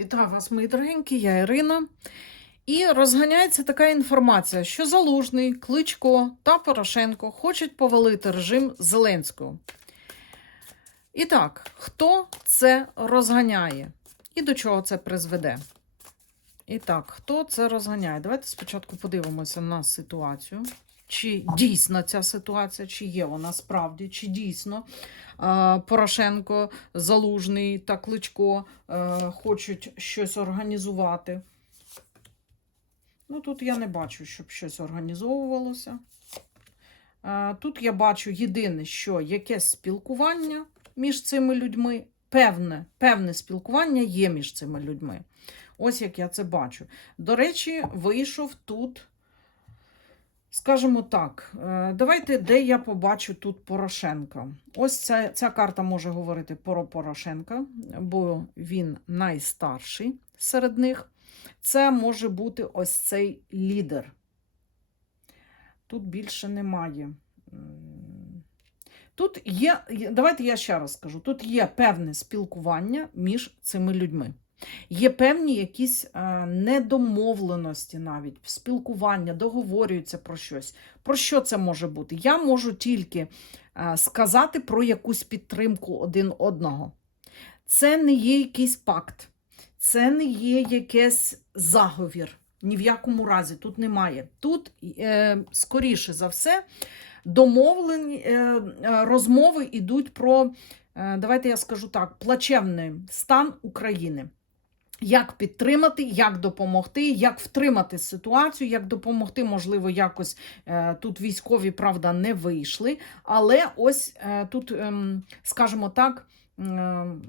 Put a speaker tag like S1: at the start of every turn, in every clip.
S1: Вітаю вас, мої дорогенькі, я Ірина. І розганяється така інформація, що Залужний, Кличко та Порошенко хочуть повалити режим Зеленського. І так, хто це розганяє? І до чого це призведе? І так, хто це розганяє? Давайте спочатку подивимося на ситуацію. Чи дійсна ця ситуація, чи є вона справді, чи дійсно е, Порошенко, Залужний та Кличко е, хочуть щось організувати. Ну, тут я не бачу, щоб щось організовувалося. Е, тут я бачу єдине, що якесь спілкування між цими людьми, певне, певне спілкування є між цими людьми. Ось як я це бачу. До речі, вийшов тут. Скажімо так, е, давайте, де я побачу тут Порошенка. Ось ця, ця карта може говорити про Порошенка, бо він найстарший серед них. Це може бути ось цей лідер. Тут більше немає. Тут є, є- давайте я ще раз скажу: тут є певне спілкування між цими людьми. Є певні якісь е, недомовленості навіть, спілкування, договорюються про щось. Про що це може бути? Я можу тільки е, сказати про якусь підтримку один одного. Це не є якийсь пакт, це не є якийсь заговір. Ні в якому разі тут немає. Тут, е, скоріше за все, домовлені розмови йдуть про, давайте я скажу так, плачевний стан України. Як підтримати, як допомогти, як втримати ситуацію, як допомогти, можливо, якось е, тут військові, правда, не вийшли. Але ось е, тут, ем, скажімо так, ем,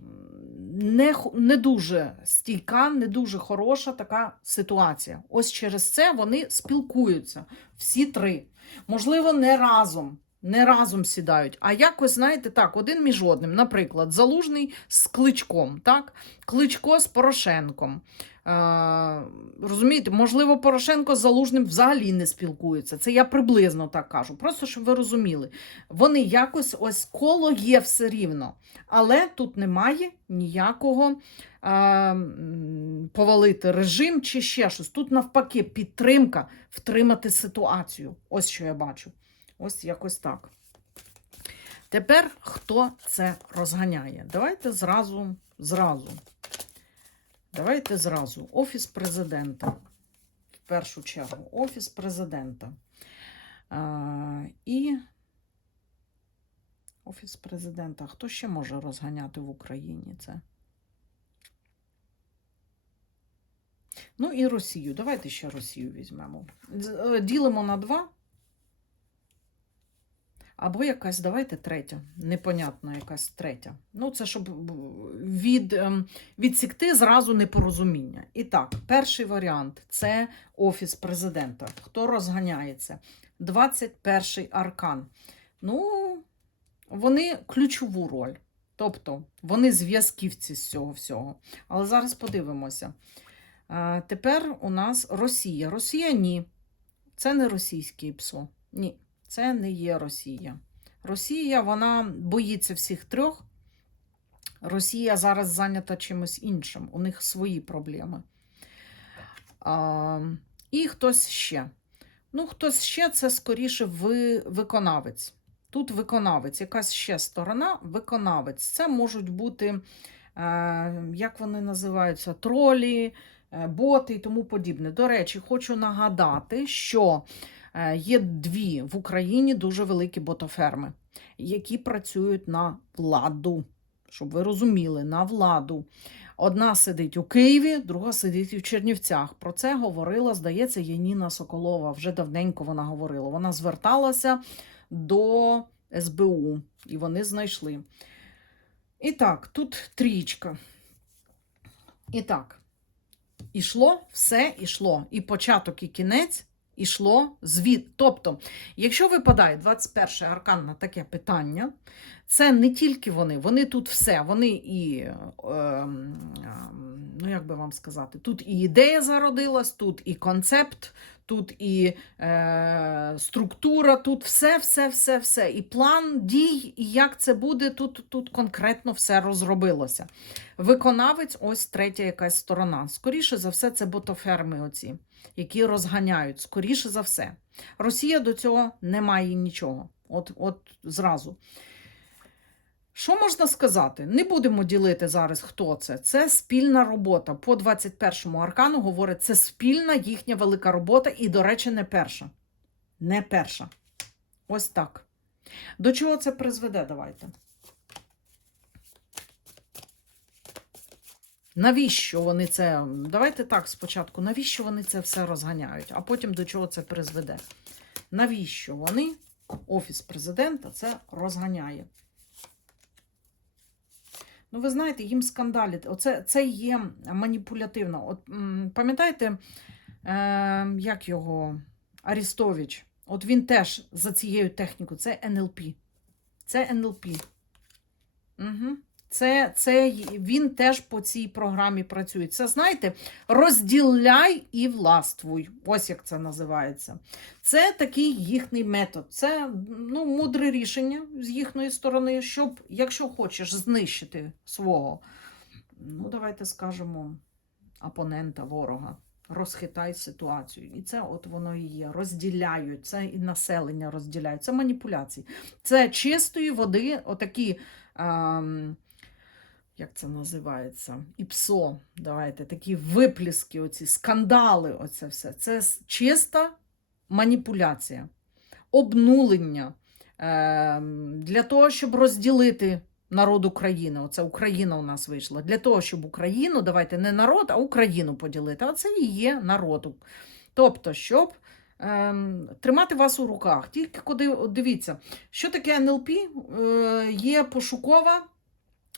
S1: не, не дуже стійка, не дуже хороша така ситуація. Ось через це вони спілкуються всі три. Можливо, не разом. Не разом сідають, а якось, знаєте, так, один між одним. Наприклад, залужний з кличком, так? Кличко з Порошенком. Е, розумієте, можливо, Порошенко з Залужним взагалі не спілкуються. Це я приблизно так кажу. Просто щоб ви розуміли. Вони якось ось коло є все рівно. Але тут немає ніякого е, повалити режим чи ще щось. Тут навпаки підтримка втримати ситуацію. Ось що я бачу. Ось якось так. Тепер хто це розганяє? Давайте зразу, зразу. Давайте зразу. Офіс президента. В першу чергу, Офіс президента. А, і Офіс президента. Хто ще може розганяти в Україні це? Ну і Росію. Давайте ще Росію візьмемо. Е, Ділимо на два. Або якась, давайте третя, непонятна якась третя. Ну, це щоб від, ем, відсікти зразу непорозуміння. І так, перший варіант це Офіс президента. Хто розганяється? 21 аркан. Ну, вони ключову роль. Тобто вони зв'язківці з цього всього. Але зараз подивимося. Тепер у нас Росія. Росія ні. Це не російське ПСО. Ні. Це не є Росія. Росія вона боїться всіх трьох. Росія зараз зайнята чимось іншим. У них свої проблеми. А, і хтось ще. Ну, хтось ще це скоріше ви, виконавець. Тут виконавець, якась ще сторона, виконавець. Це можуть бути, е, як вони називаються, тролі, е, боти і тому подібне. До речі, хочу нагадати, що Є дві в Україні дуже великі ботоферми, які працюють на владу, щоб ви розуміли, на владу. Одна сидить у Києві, друга сидить у Чернівцях. Про це говорила, здається, Яніна Соколова. Вже давненько вона говорила. Вона зверталася до СБУ, і вони знайшли. І так, тут трічка. І так, ішло, все ішло. І початок, і кінець ішло звід. Тобто, якщо випадає 21 аркан на таке питання, це не тільки вони, вони тут все. Вони і, е, ем, ну як би вам сказати, тут і ідея зародилась, тут і концепт, тут і е, структура, тут все, все, все, все. І план дій, і як це буде, тут, тут конкретно все розробилося. Виконавець ось третя якась сторона. Скоріше за все, це ботоферми оці, які розганяють. Скоріше за все. Росія до цього не має нічого. От, от зразу. Що можна сказати? Не будемо ділити зараз, хто це. Це спільна робота. По 21-му аркану говорить, це спільна їхня велика робота, і, до речі, не перша. Не перша. Ось так. До чого це призведе? Давайте. Навіщо вони це? Давайте так спочатку. Навіщо вони це все розганяють, а потім до чого це призведе? Навіщо вони, Офіс президента, це розганяє? Ну, ви знаєте, їм скандалити. Оце це є маніпулятивно. От пам'ятаєте, е, як його Арістович? От він теж за цією технікою, це НЛП. Це НЛП. Угу. Це, це він теж по цій програмі працює. Це, знаєте, розділяй і властвуй. Ось як це називається. Це такий їхній метод. Це ну, мудре рішення з їхньої сторони, щоб, якщо хочеш знищити свого, ну, давайте скажемо, опонента, ворога. Розхитай ситуацію. І це от воно і є. Розділяють, це і населення розділяють. Це маніпуляції. Це чистої води, отакі, ем, як це називається? ІПСО. Давайте, такі випліски, оці скандали, оце все. Це чиста маніпуляція, обнулення ем, для того, щоб розділити народ України. Оце Україна у нас вийшла. Для того, щоб Україну, давайте не народ, а Україну поділити. А це і є народ. Тобто, щоб ем, тримати вас у руках. Тільки куди дивіться, що таке НЛП? Е, є пошукова.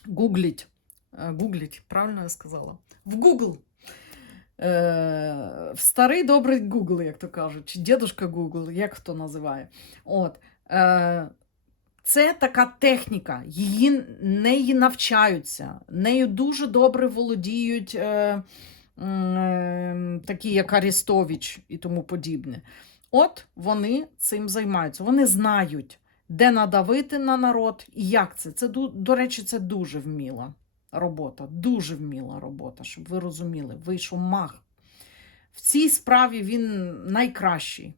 S1: Гугліть. Е, Гугліть, правильно я сказала? В Google. Е, в старий добрий Google, як то кажуть, дідушка Google, як хто називає. От. Е, це така техніка, її неї навчаються, нею дуже добре володіють е, е, такі, як Арістович і тому подібне. От вони цим займаються. Вони знають, де надавити на народ і як це. Це до речі, це дуже вміла робота, дуже вміла робота, щоб ви розуміли. Вийшов маг. В цій справі він найкращий.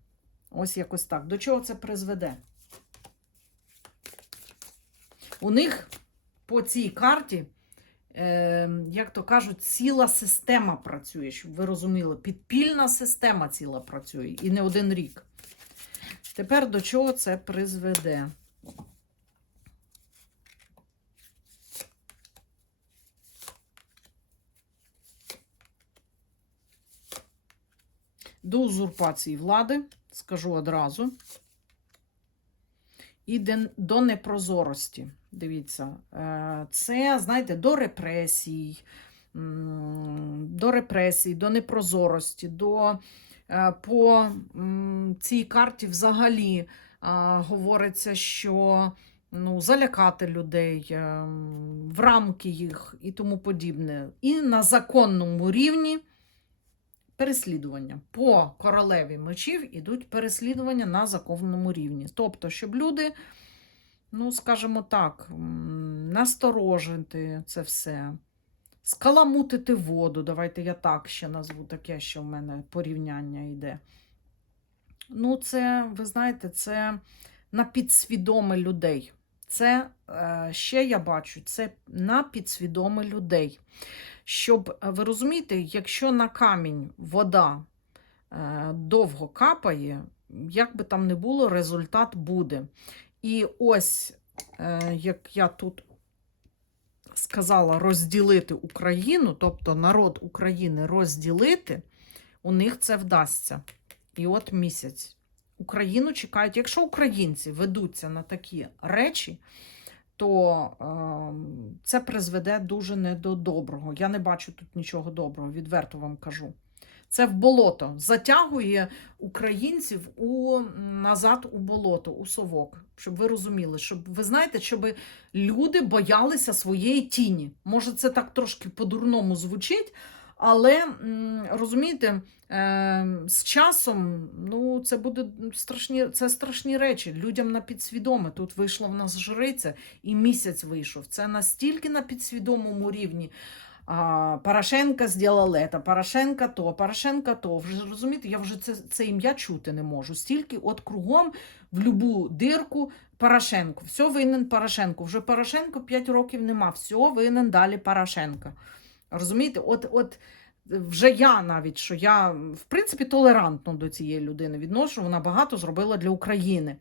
S1: Ось якось так. До чого це призведе? У них по цій карті, е, як то кажуть, ціла система працює, щоб ви розуміли, підпільна система ціла працює і не один рік. Тепер до чого це призведе? До узурпації влади, скажу одразу. І до непрозорості. Дивіться, е, це, знаєте, до репресій, до репресій, до непрозорості, до е, по цій карті взагалі говориться, що ну, залякати людей, е, в рамки їх і тому подібне. І на законному рівні переслідування. По королеві мечів ідуть переслідування на законному рівні. Тобто, щоб люди, ну, скажімо так, насторожити це все, скаламутити воду. Давайте я так ще назву таке, що в мене порівняння йде. Ну, це, ви знаєте, це на підсвідоме людей. Це е, ще я бачу, це на підсвідоме людей. Щоб е, ви розумієте, якщо на камінь вода е, довго капає, як би там не було, результат буде. І ось, як я тут сказала, розділити Україну, тобто народ України розділити, у них це вдасться. І от місяць. Україну чекають. Якщо українці ведуться на такі речі, то е, це призведе дуже не до доброго. Я не бачу тут нічого доброго, відверто вам кажу. Це в болото. Затягує українців у, назад у болото, у совок. Щоб ви розуміли, щоб ви знаєте, щоб люди боялися своєї тіні. Може, це так трошки по-дурному звучить, Але розумієте, е, з часом ну, це буде страшні, це страшні речі. Людям на підсвідоме. Тут вийшла в нас жриця, і місяць вийшов. Це настільки на підсвідомому рівні. А, Порошенка зробила це, Порошенка то, Порошенка то. Вже розумієте, я вже це, це ім'я чути не можу. Стільки от кругом в любу дирку Порошенко. Все винен Порошенко. Вже Порошенко 5 років нема. Все винен далі Порошенка. Розумієте, от, от вже я навіть, що я в принципі толерантно до цієї людини відношу, вона багато зробила для України.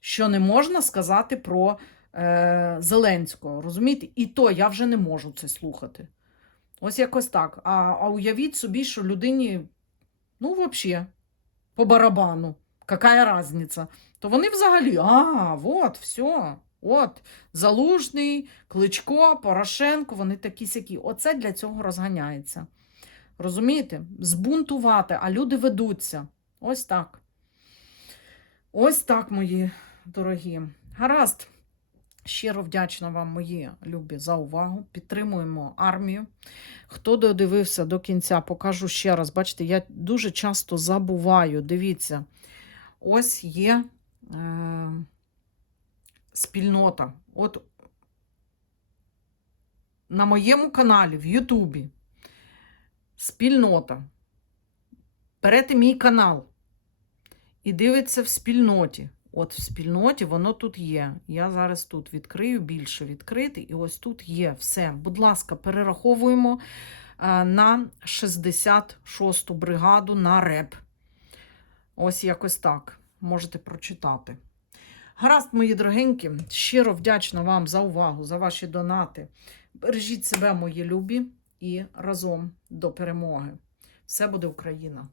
S1: Що не можна сказати про е, Зеленського. Розумієте? І то я вже не можу це слухати. Ось якось так. А, а уявіть собі, що людині, ну, взагалі, по барабану, яка різниця? То вони взагалі, а, от, все, от, Залужний, Кличко, Порошенко, вони такі сякі. Оце для цього розганяється. Розумієте? Збунтувати, а люди ведуться. Ось так. Ось так, мої дорогі. Гаразд. Щиро вдячна вам, мої любі, за увагу. Підтримуємо армію. Хто додивився до кінця, покажу ще раз. Бачите, я дуже часто забуваю. Дивіться, ось є е, спільнота. От на моєму каналі в Ютубі спільнота. Берете мій канал і дивиться в спільноті. От в спільноті воно тут є. Я зараз тут відкрию більше відкрити, і ось тут є все. Будь ласка, перераховуємо е, на 66-ту бригаду на РЕП. Ось якось так. Можете прочитати. Гаразд, мої дорогенькі, щиро вдячна вам за увагу, за ваші донати. Бережіть себе, мої любі, і разом до перемоги. Все буде Україна!